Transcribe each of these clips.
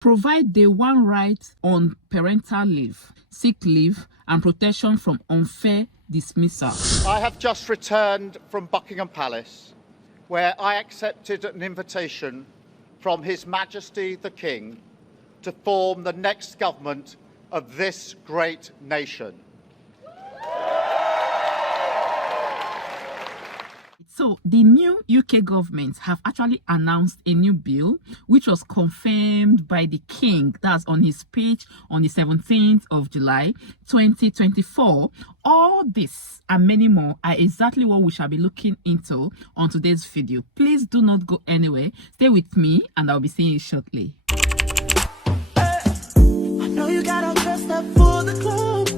Provide day one right on parental leave, sick leave, and protection from unfair dismissal. I have just returned from Buckingham Palace, where I accepted an invitation from His Majesty the King to form the next government of this great nation. So the new UK government have actually announced a new bill which was confirmed by the King. That's on his speech on the 17th of July 2024. All this and many more are exactly what we shall be looking into on today's video. Please do not go anywhere. Stay with me and I'll be seeing you shortly. I know you got all dressed up for the club.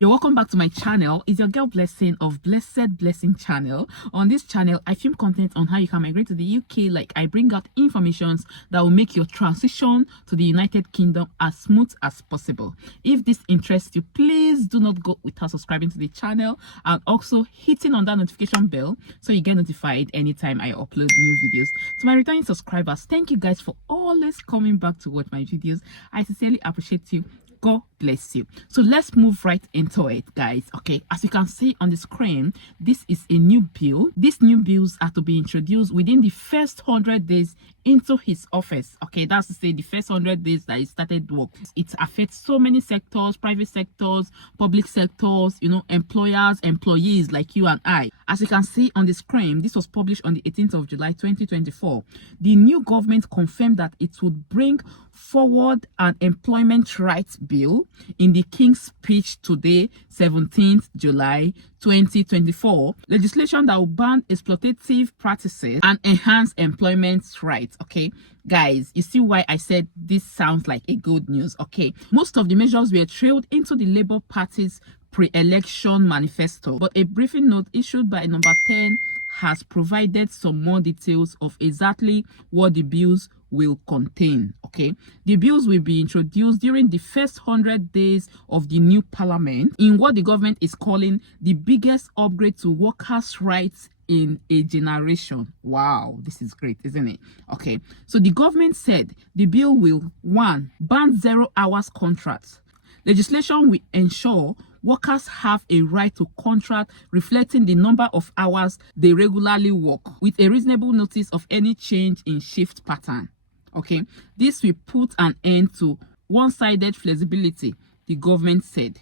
You're welcome back to my channel. It's your girl Blessing of Blessed Blessing channel. On this channel, I film content on how you can migrate to the UK. Like I bring out informations that will make your transition to the United Kingdom as smooth as possible. If this interests you, please do not go without subscribing to the channel and also hitting on that notification bell so you get notified anytime I upload new videos. To my returning subscribers, thank you guys for always coming back to watch my videos. I sincerely appreciate you. God bless you. So let's move right into it, guys. Okay, as you can see on the screen, this is a new bill. These new bills are to be introduced within the first 100 days into his office. Okay, that's to say the first 100 days that he started work. It affects so many sectors, private sectors, public sectors, you know, employers, employees like you and I. As you can see on the screen, this was published on the 18th of July 2024. The new government confirmed that it would bring forward an employment rights bill in the King's speech today, 17th July 2024. Legislation that will ban exploitative practices and enhance employment rights. Okay, guys, you see why I said this sounds like a good news. Okay, most of the measures were trailed into the Labour Party's pre-election manifesto, but a briefing note issued by number 10 has provided some more details of exactly what the bills will contain. Okay, the bills will be introduced during the first 100 days of the new parliament in what the government is calling the biggest upgrade to workers' rights in a generation. Wow, this is great, isn't it? Okay, so the government said the bill will 1. Ban 0 hours contracts. Legislation will ensure workers have a right to contract reflecting the number of hours they regularly work, with a reasonable notice of any change in shift pattern. Okay, this will put an end to one-sided flexibility, the government said.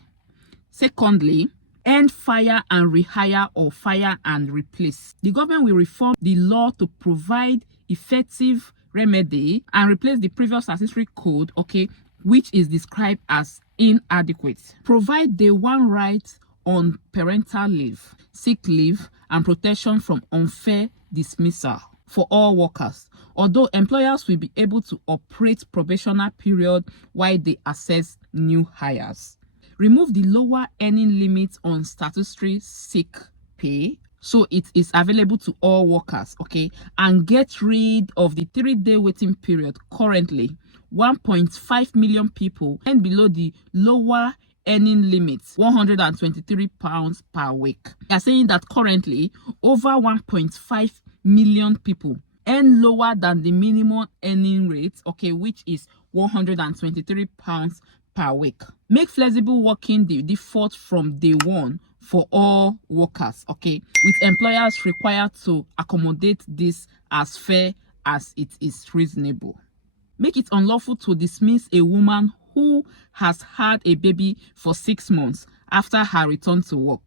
Secondly, end fire and rehire or fire and replace. The government will reform the law to provide effective remedy and replace the previous statutory code, okay, which is described as inadequate. Provide day one right on parental leave, sick leave, and protection from unfair dismissal for all workers, although employers will be able to operate probationary period while they assess new hires. Remove the lower earning limit on statutory sick pay so it is available to all workers, okay, and get rid of the 3-day waiting period. Currently 1.5 million people and below the lower earning limits, £123 per week. They are saying that currently over 1.5 million people earn lower than the minimum earning rate, okay, which is £123 per week. Make flexible working the default from day one for all workers, okay, with employers required to accommodate this as fair as it is reasonable. Make it unlawful to dismiss a woman who has had a baby for 6 months after her return to work,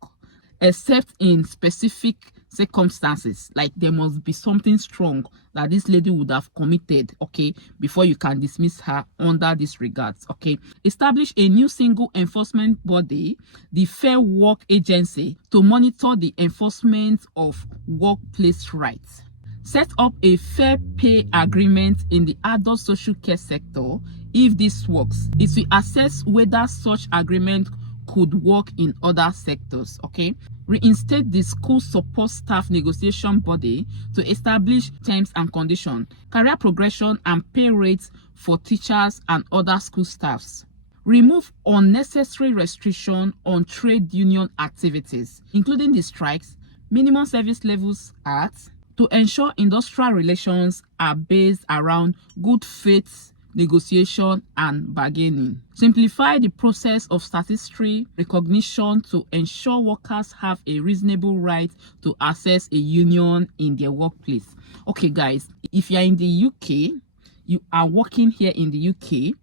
except in specific circumstances. Like there must be something strong that this lady would have committed, okay, before you can dismiss her under this regards. Okay, establish a new single enforcement body, the Fair Work Agency, to monitor the enforcement of workplace rights. Set up a fair pay agreement in the adult social care sector. If this works, it will assess whether such agreement could work in other sectors. Okay, reinstate the school support staff negotiation body to establish terms and conditions, career progression and pay rates for teachers and other school staffs. Remove unnecessary restriction on trade union activities, including the strikes, minimum service levels act, to ensure industrial relations are based around good faith negotiation, and bargaining. Simplify the process of statutory recognition to ensure workers have a reasonable right to access a union in their workplace. Okay, guys, if you are in the UK, you are working here in the UK,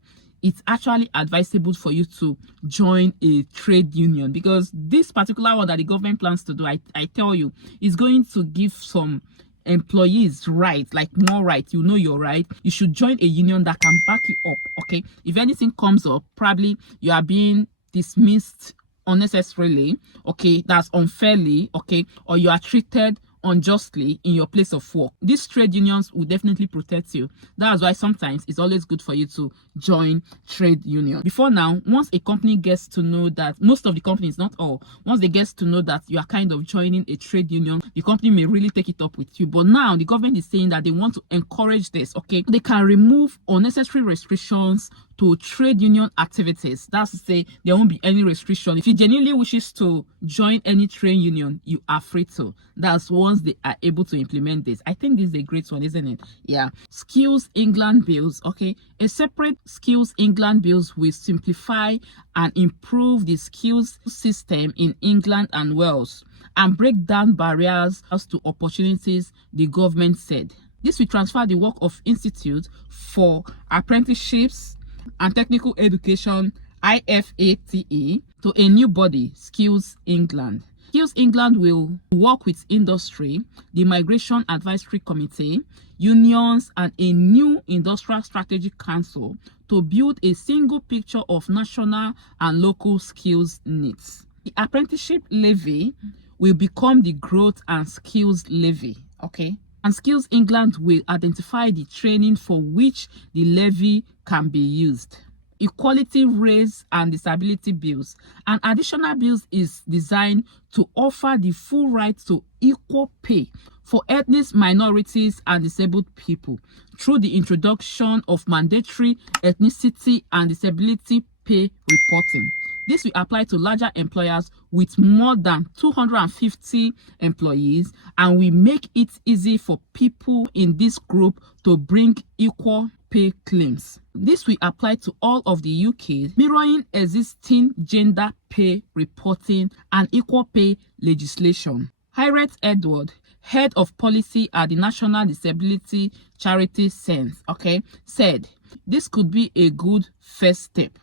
it's actually advisable for you to join a trade union, because this particular one that the government plans to do, I tell you, is going to give some employees rights, like more rights. You know your right. You should join a union that can back you up. Okay, if anything comes up, probably you are being dismissed unnecessarily, okay, that's unfairly, okay, or you are treated unjustly in your place of work, these trade unions will definitely protect you. That's why sometimes it's always good for you to join trade union. Before now, once a company gets to know that, most of the companies, not all, once they get to know that you are kind of joining a trade union, the company may really take it up with you. But now the government is saying that they want to encourage this. Okay, they can remove unnecessary restrictions to trade union activities. That's to say, there won't be any restriction. If you genuinely wishes to join any trade union, you are free to. That's once they are able to implement this. I think this is a great one, isn't it? Yeah. Skills England bills. Okay, a separate Skills England bills will simplify and improve the skills system in England and Wales and break down barriers to opportunities, the government said. This will transfer the work of institute for apprenticeships and technical education, IFATE, to a new body, Skills England. Skills England will work with industry, the Migration Advisory Committee, unions, and a new Industrial Strategic Council to build a single picture of national and local skills needs. The apprenticeship levy will become the growth and skills levy, okay? And Skills England will identify the training for which the levy can be used. Equality, race, and disability bills. An additional bill is designed to offer the full right to equal pay for ethnic minorities and disabled people through the introduction of mandatory ethnicity and disability pay reporting. This will apply to larger employers with more than 250 employees and will make it easy for people in this group to bring equal pay claims. This will apply to all of the UK, mirroring existing gender pay reporting and equal pay legislation. Harriet Edward, head of policy at the National Disability Charity Sense, said this could be a good first step.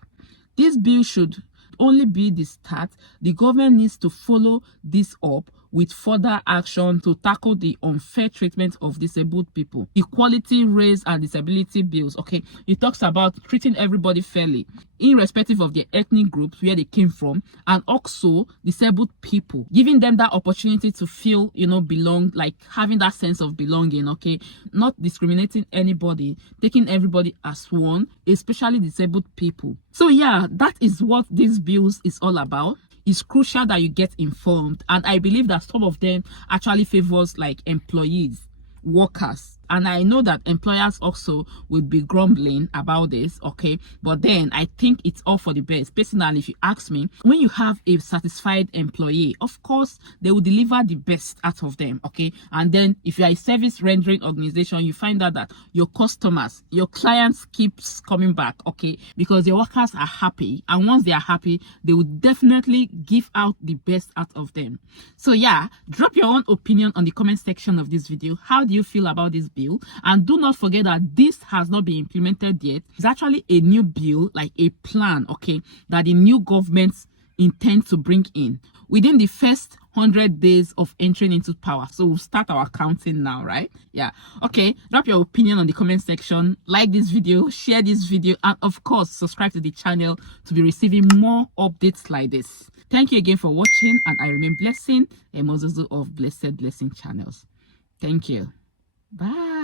This bill should only be the start. The government needs to follow this up with further action to tackle the unfair treatment of disabled people. Equality, race, and disability bills. Okay, it talks about treating everybody fairly, irrespective of their ethnic groups, where they came from, and also disabled people, giving them that opportunity to feel, belong, like having that sense of belonging. Okay, not discriminating anybody, taking everybody as one, especially disabled people. So yeah, that is what this bills is all about. It's crucial that you get informed, and I believe that some of them actually favors like employees, workers, and I know that employers also will be grumbling about this, okay, but then I think it's all for the best. Personally, if you ask me, when you have a satisfied employee, of course they will deliver the best out of them, okay, and then if you are a service rendering organization, you find out that your customers, your clients keeps coming back, okay, because your workers are happy, and once they are happy, they will definitely give out the best out of them. So yeah, drop your own opinion on the comment section of this video. How do you feel about this bill? And do not forget that this has not been implemented yet. It's actually a new bill, like a plan, okay, that the new government intends to bring in within the first 100 days of entering into power. So we'll start our counting now, right? Yeah. Okay, drop your opinion on the comment section, like this video, share this video, and of course subscribe to the channel to be receiving more updates like this. Thank you again for watching, and I remain blessing, a Mozozo of Blessed Blessing channels. Thank you. Bye.